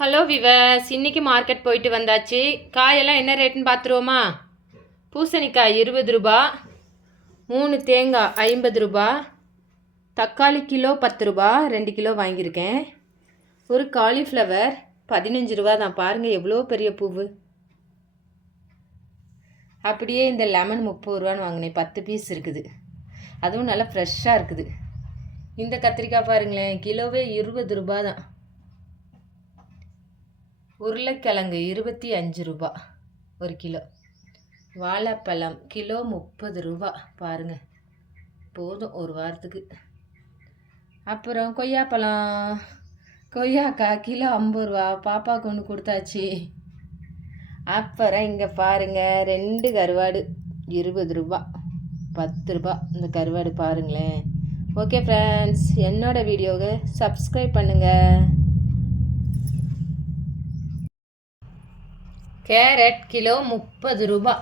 Hello viewers, இன்னைக்கு market போயிட்டு வந்தாச்சு. காயெல்லாம் என்ன ரேட்டுன்னு பார்த்துருவோமா? பூசணிக்காய் 20 ரூபா, 3 தேங்காய் 50 ரூபா, தக்காளி கிலோ 10 ரூபா, 2 கிலோ வாங்கியிருக்கேன். ஒரு காலிஃப்ளவர் 15 ரூபா தான். பாருங்கள் எவ்வளோ பெரிய பூவு. அப்படியே இந்த லெமன் 30 ரூபான்னு வாங்கினேன். 10 பீஸ் இருக்குது, அதுவும் நல்லா ஃப்ரெஷ்ஷாக இருக்குது. இந்த கத்திரிக்காய் பாருங்களேன், கிலோவே 20 ரூபா தான். உருளைக்கிழங்கு 25 ரூபா ஒரு கிலோ. வாழைப்பழம் கிலோ 30 ரூபா. பாருங்கள், போதும் ஒரு வாரத்துக்கு. அப்புறம் கொய்யாக்காய் கிலோ 50 ரூபா. பாப்பாவுக்கு ஒன்று கொடுத்தாச்சு. அப்புறம் இங்கே பாருங்கள், 2 கருவாடு 20 ரூபா, 10 ரூபா இந்த கருவாடு. பாருங்களேன். ஓகே ஃப்ரெண்ட்ஸ், என்னோடய வீடியோவை சப்ஸ்கிரைப் பண்ணுங்கள். கேரட் கிலோ 30 ரூபா.